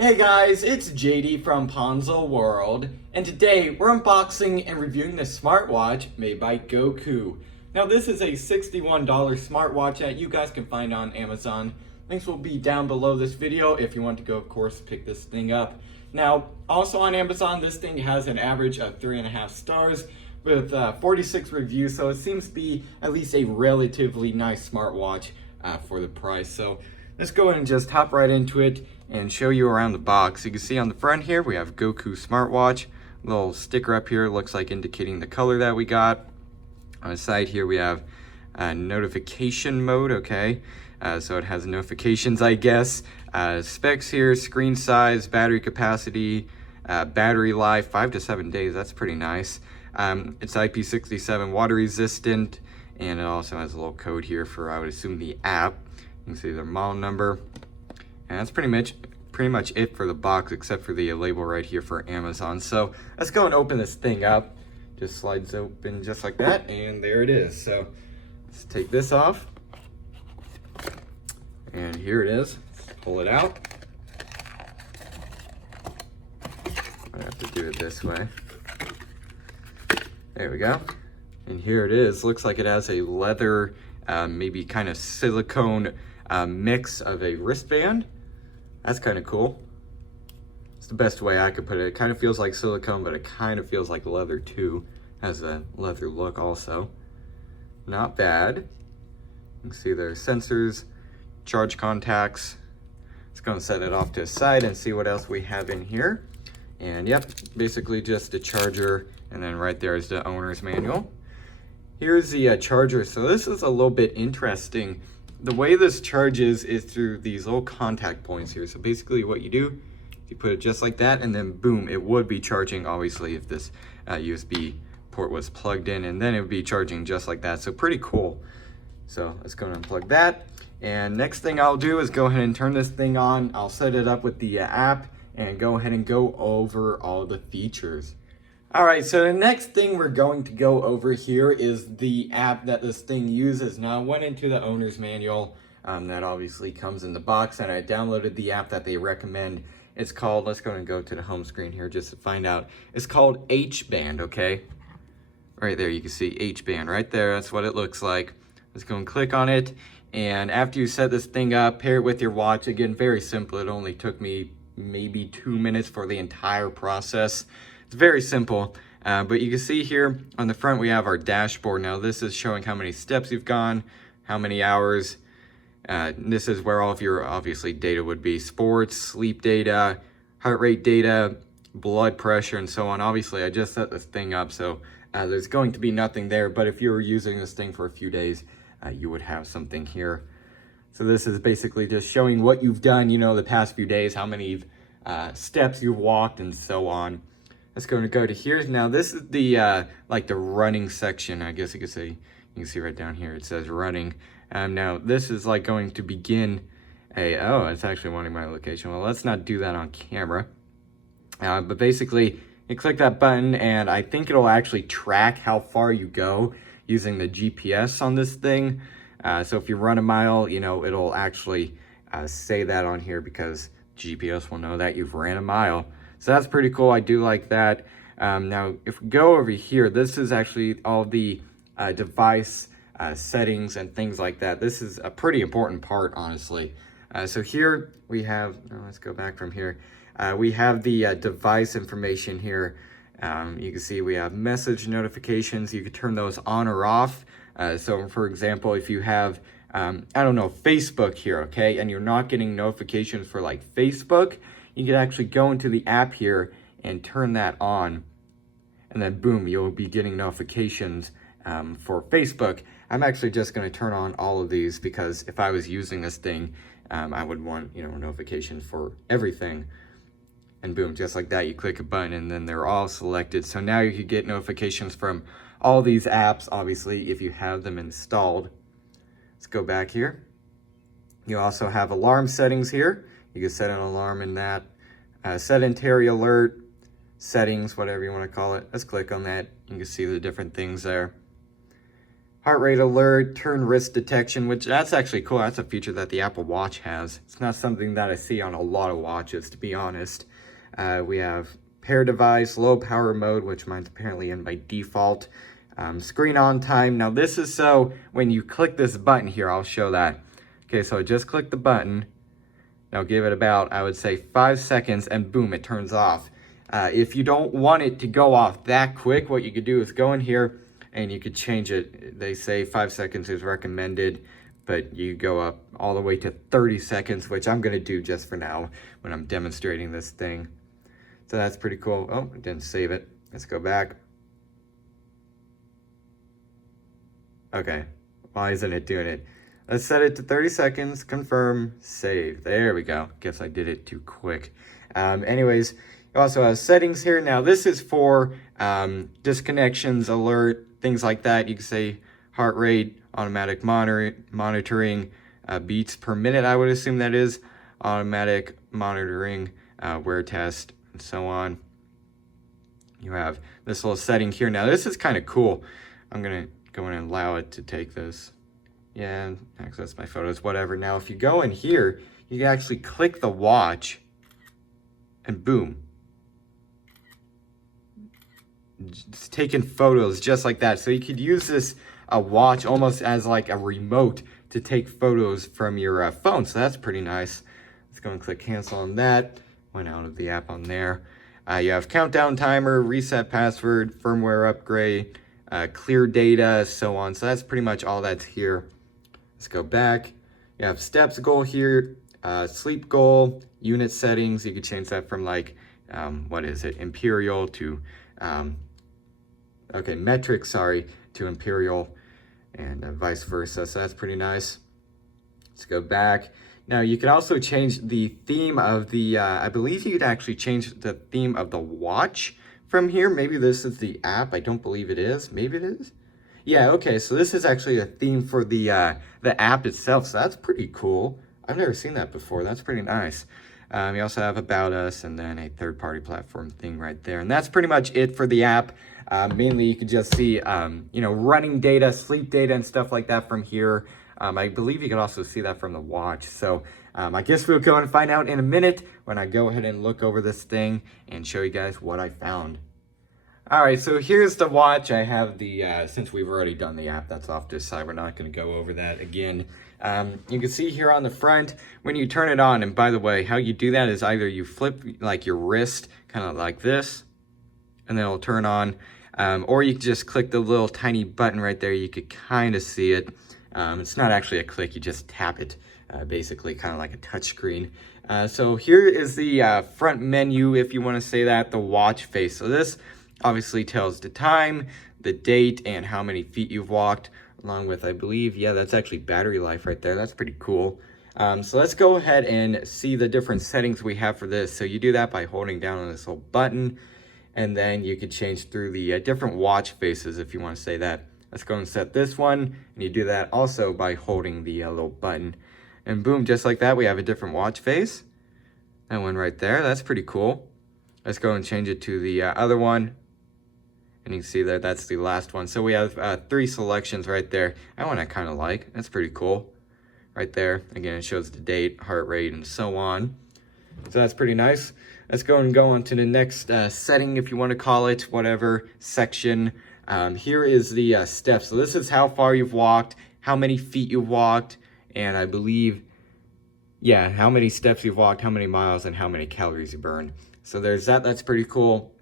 Hey guys, it's JD from Ponzo World, and today we're unboxing and reviewing the smartwatch made by Gokoo. Now this is a $61 smartwatch that you guys can find on Amazon. Links will be down below this video if you want to go, of course, pick this thing up. Now, also on Amazon, this thing has an average of 3.5 stars with 46 reviews, so it seems to be at least a relatively nice smartwatch for the price. So let's go ahead and just hop right into it and show you around the box. You can see on the front here we have Gokoo smartwatch. Little sticker up here looks like indicating the color that we got. On the side here we have notification mode, okay? So it has notifications, I guess. Specs here, screen size, battery capacity, battery life, 5 to 7 days. That's pretty nice. It's IP67 water resistant, and it also has a little code here for, I would assume, the app. You can see their model number. And that's pretty much it for the box, except for the label right here for Amazon. So let's go and open this thing up. Just slides open just like that, and there it is. So let's take this off. And here it is. Pull it out. I have to do it this way. There we go. And here it is. Looks like it has a leather, maybe kind of silicone mix of a wristband. That's kind of cool. It's the best way I could put it. It kind of feels like silicone, but it kind of feels like leather too. Has a leather look also. Not bad. You can see there's sensors, charge contacts. Let's go and set it off to the side and see what else we have in here. And yep, basically just a charger, and then right there is the owner's manual. Here's the charger. So this is a little bit interesting. The way this charges is through these little contact points here. So basically what you do, you put it just like that, and then boom, it would be charging, obviously, if this USB port was plugged in, and then it would be charging just like that. So pretty cool. So let's go and unplug that. And next thing I'll do is go ahead and turn this thing on. I'll set it up with the app and go ahead and go over all the features. All right, so the next thing we're going to go over here is the app that this thing uses. Now, I went into the owner's manual that obviously comes in the box, and I downloaded the app that they recommend. It's called, let's go and go to the home screen here just to find out. It's called H-Band, okay? Right there, you can see H-Band right there. That's what it looks like. Let's go and click on it. And after you set this thing up, pair it with your watch. Again, very simple. It only took me maybe 2 minutes for the entire process. It's very simple, but you can see here on the front we have our dashboard. Now this is showing how many steps you've gone, how many hours. This is where all of your obviously data would be: sports, sleep data, heart rate data, blood pressure, and so on. Obviously I just set this thing up, so there's going to be nothing there, but if you were using this thing for a few days, you would have something here. So this is basically just showing what you've done, the past few days, how many steps you've walked, and so on. Let's go to here. Now this is the like the running section, I guess you could say. You can see right down here it says running. Now this is like going to begin oh, it's actually wanting my location. Well, let's not do that on camera. But basically you click that button, and I think it'll actually track how far you go using the GPS on this thing. So if you run a mile, it'll actually say that on here, because GPS will know that you've ran a mile. So that's pretty cool. I do like that. Now, if we go over here, this is actually all the device settings and things like that. This is a pretty important part, honestly. So here we have, let's go back from here. We have the device information here. You can see we have message notifications. You can turn those on or off. So for example, if you have, I don't know, Facebook here, okay, and you're not getting notifications for like Facebook, you can actually go into the app here and turn that on, and then boom, you'll be getting notifications for Facebook. I'm actually just going to turn on all of these, because if I was using this thing, I would want, notifications for everything. And boom, just like that, you click a button and then they're all selected. So now you can get notifications from all these apps, obviously, if you have them installed. Let's go back here. You also have alarm settings here. You can set an alarm in that. Sedentary alert, settings, whatever you want to call it. Let's click on that. You can see the different things there. heart rate alert, turn wrist detection, which that's actually cool. That's a feature that the Apple Watch has. It's not something that I see on a lot of watches, to be honest. We have pair device, low power mode, which mine's apparently in by default. Screen on time. Now this is so when you click this button here, I'll show that. Okay, so I just click the button. Now give it about, I would say 5 seconds, and boom, it turns off. If you don't want it to go off that quick, what you could do is go in here and you could change it. They say 5 seconds is recommended, but you go up all the way to 30 seconds, which I'm gonna do just for now when I'm demonstrating this thing. So that's pretty cool. Oh, I didn't save it. Let's go back. Okay, why isn't it doing it? Let's set it to 30 seconds, confirm, save. There we go. Guess I did it too quick. Anyways, you also have settings here. Now this is for disconnections, alert, things like that. You can say heart rate, automatic monitoring, beats per minute, I would assume that is, automatic monitoring, wear test, and so on. You have this little setting here. Now this is kind of cool. I'm gonna go in and allow it to take this. Yeah, access my photos, whatever. Now, if you go in here, you can actually click the watch and boom. It's taking photos just like that. So you could use this watch almost as like a remote to take photos from your phone. So that's pretty nice. Let's go and click cancel on that. Went out of the app on there. You have countdown timer, reset password, firmware upgrade, clear data, so on. So that's pretty much all that's here. Let's go back. You have steps goal here, sleep goal, unit settings. You could change that from like, what is it, imperial to, okay, metric, sorry, to imperial, and vice versa. So that's pretty nice. Let's go back. Now you can also change the theme of the, I believe you could actually change the theme of the watch from here. Maybe this is the app. I don't believe it is. Maybe it is. Yeah, okay, so this is actually a theme for the app itself, so that's pretty cool. I've never seen that before. That's pretty nice. You also have About Us and then a third-party platform thing right there. And that's pretty much it for the app. Mainly, you can just see, you know, running data, sleep data, and stuff like that from here. I believe you can also see that from the watch. So I guess we'll go and find out in a minute when I go ahead and look over this thing and show you guys what I found. All right, so here's the watch. I have the, since we've already done the app, that's off to the side. We're not gonna go over that again. You can see here on the front, when you turn it on, and by the way, how you do that is either you flip like your wrist, kind of like this, and then it'll turn on, or you can just click the little tiny button right there. You could kind of see it. It's not actually a click, you just tap it, basically kind of like a touch screen. So here is the front menu, if you wanna say that, the watch face. So this obviously tells the time, the date, and how many feet you've walked, along with, I believe, yeah, that's actually battery life right there. That's pretty cool. So let's go ahead and see the different settings we have for this. So you do that by holding down on this little button, and then you can change through the different watch faces if you want to say that. Let's go and set this one, and you do that also by holding the little button. And boom, just like that, we have a different watch face. That one right there, that's pretty cool. Let's go and change it to the other one. And you can see that that's the last one. So we have 3 selections right there. That one I kind of like. That's pretty cool. Right there. Again, it shows the date, heart rate, and so on. So that's pretty nice. Let's go on to the next setting, if you want to call it, whatever, section. Here is the steps. So this is how far you've walked, how many feet you've walked, and I believe, yeah, how many steps you've walked, how many miles, and how many calories you burned. So there's that. That's pretty cool.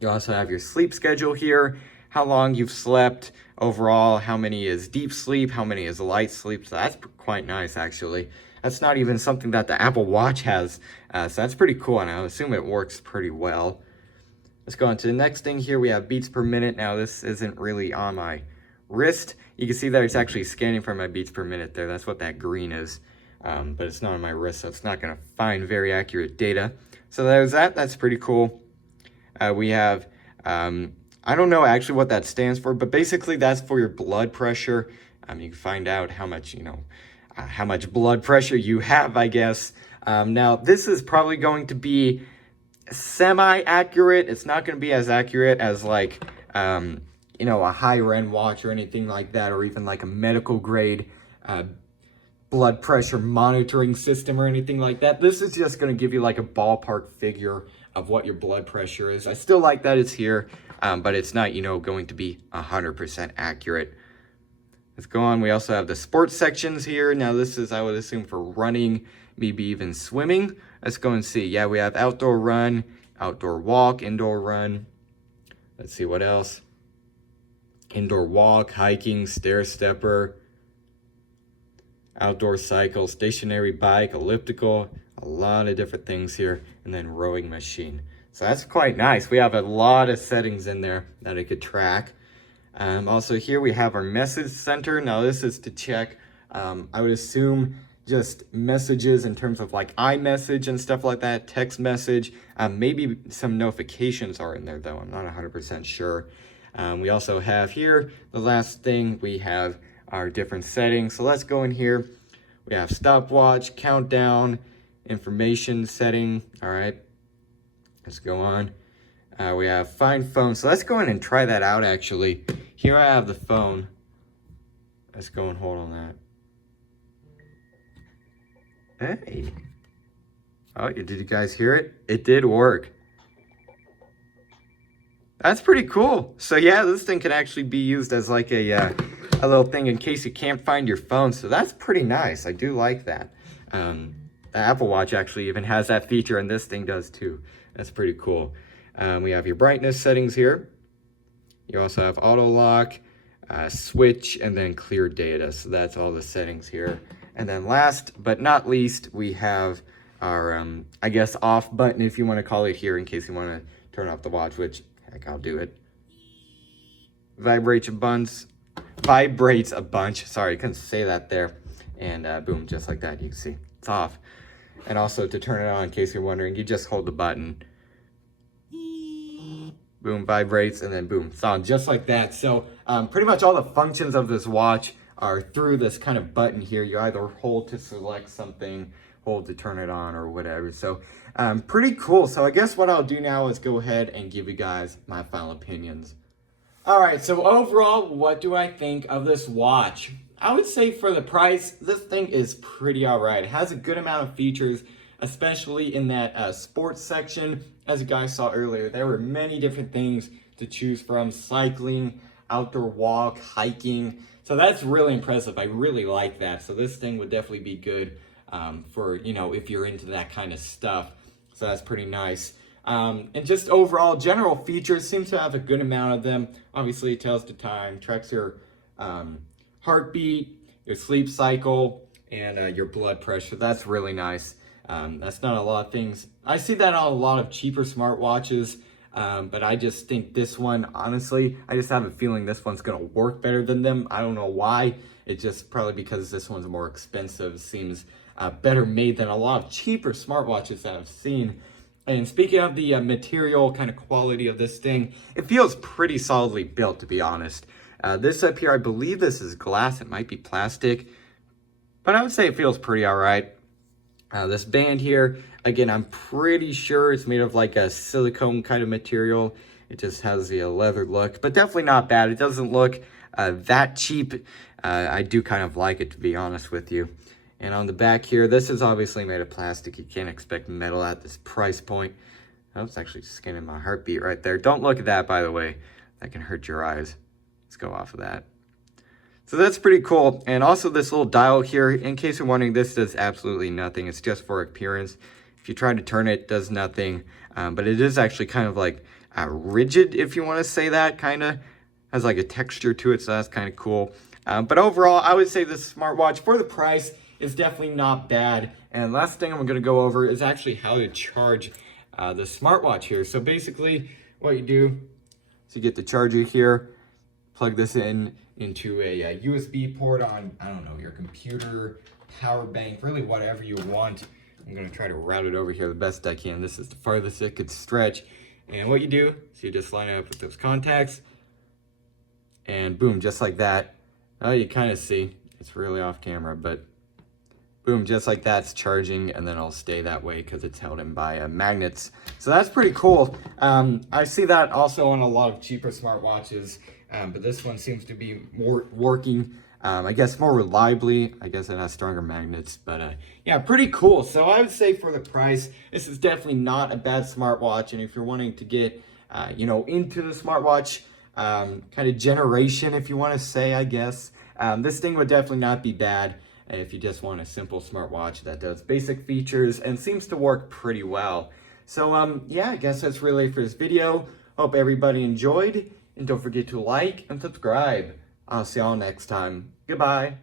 You also have your sleep schedule here, how long you've slept overall, how many is deep sleep, how many is light sleep. So that's quite nice, actually. That's not even something that the Apple Watch has. So that's pretty cool, and I assume it works pretty well. Let's go on to the next thing here. We have beats per minute. Now, this isn't really on my wrist. You can see that it's actually scanning for my beats per minute there. That's what that green is. But it's not on my wrist, so it's not going to find very accurate data. So there's that. That's pretty cool. We have, I don't know actually what that stands for, but basically that's for your blood pressure. You can find out how much, you know, how much blood pressure you have, I guess. Now, this is probably going to be semi-accurate. It's not going to be as accurate as like, you know, a higher-end watch or anything like that, or even like a medical grade blood pressure monitoring system or anything like that. This is just going to give you like a ballpark figure of what your blood pressure is. I still like that it's here, but it's not, you know, going to be 100% accurate. Let's go on. We also have the sports sections here. Now this is, I would assume, for running, maybe even swimming. Let's go and see. Yeah, we have outdoor run, outdoor walk, indoor run. Let's see what else. Indoor walk, hiking, stair stepper, outdoor cycle, stationary bike, elliptical, a lot of different things here, and then rowing machine. So that's quite nice. We have a lot of settings in there that I could track. Also here we have our message center. Now this is to check, I would assume, just messages in terms of like iMessage and stuff like that, text message. Maybe some notifications are in there though, I'm not 100% sure. We also have here, the last thing, we have our different settings. So let's go in here. We have stopwatch, countdown, information setting. All right, let's go on. We have find phone. So let's go in and try that out actually. Here I have the phone. Let's go and hold on that. Hey. Oh, did you guys hear it? It did work. That's pretty cool. So yeah, this thing can actually be used as like a little thing in case you can't find your phone. So that's pretty nice. I do like that. The Apple Watch actually even has that feature, and this thing does too. That's pretty cool. We have your brightness settings here. You also have auto lock, switch, and then clear data. So that's all the settings here. And then last but not least, we have our, I guess, off button, if you want to call it here, in case you want to turn off the watch, which, heck, I'll do it. Vibrates a bunch. Sorry, I couldn't say that there. And boom, just like that, you can see it's off. And also to turn it on, in case you're wondering, you just hold the button. Boom, vibrates, and then boom, it's on, just like that. So pretty much all the functions of this watch are through this kind of button here. You either hold to select something, hold to turn it on, or whatever. So pretty cool. So I guess what I'll do now is go ahead and give you guys my final opinions. All right, so overall, what do I think of this watch? I would say for the price, this thing is pretty all right. It has a good amount of features, especially in that sports section. As you guys saw earlier, there were many different things to choose from: cycling, outdoor walk, hiking. So that's really impressive. I really like that. So this thing would definitely be good for, you know, if you're into that kind of stuff. So that's pretty nice. And just overall, general features, seems to have a good amount of them. Obviously, it tells the time, tracks your heartbeat, your sleep cycle, and your blood pressure. That's really nice. That's not a lot of things. I see that on a lot of cheaper smartwatches, but I just think this one, honestly, I just have a feeling this one's going to work better than them. I don't know why. It's just probably because this one's more expensive. Seems better made than a lot of cheaper smartwatches that I've seen. And speaking of the material kind of quality of this thing, it feels pretty solidly built, to be honest. This up here, I believe this is glass. It might be plastic, but I would say it feels pretty all right. This band here, again, I'm pretty sure it's made of like a silicone kind of material. It just has the leather look, but definitely not bad. It doesn't look that cheap. I do kind of like it, to be honest with you. And on the back here, this is obviously made of plastic. You can't expect metal at this price point. Oh, it's actually scanning my heartbeat right there. Don't look at that, by the way. That can hurt your eyes. Let's go off of that. So that's pretty cool. And also this little dial here, in case you're wondering, this does absolutely nothing. It's just for appearance. If you try to turn it, it does nothing. But it is actually kind of like rigid, if you want to say that, kind of. Has like a texture to it, so that's kind of cool. But overall, I would say this smartwatch, for the price, is definitely not bad. And last thing I'm going to go over is actually how to charge the smartwatch here. So basically, what you do is you get the charger here, plug this into a USB port on, I don't know, your computer, power bank, really whatever you want. I'm going to try to route it over here the best I can. This is the farthest it could stretch. And what you do is you just line it up with those contacts, and boom, just like that. Oh, you kind of see, it's really off camera, but boom, just like that's charging, and then it'll stay that way because it's held in by magnets. So that's pretty cool. I see that also on a lot of cheaper smartwatches. but this one seems to be more working, I guess, more reliably. I guess it has stronger magnets, but yeah, pretty cool. So I would say for the price, this is definitely not a bad smartwatch. And if you're wanting to get, you know, into the smartwatch kind of generation, if you want to say, I guess, this thing would definitely not be bad if you just want a simple smartwatch that does basic features and seems to work pretty well. So yeah, I guess that's really it for this video. Hope everybody enjoyed, and don't forget to like and subscribe. I'll see y'all next time. Goodbye.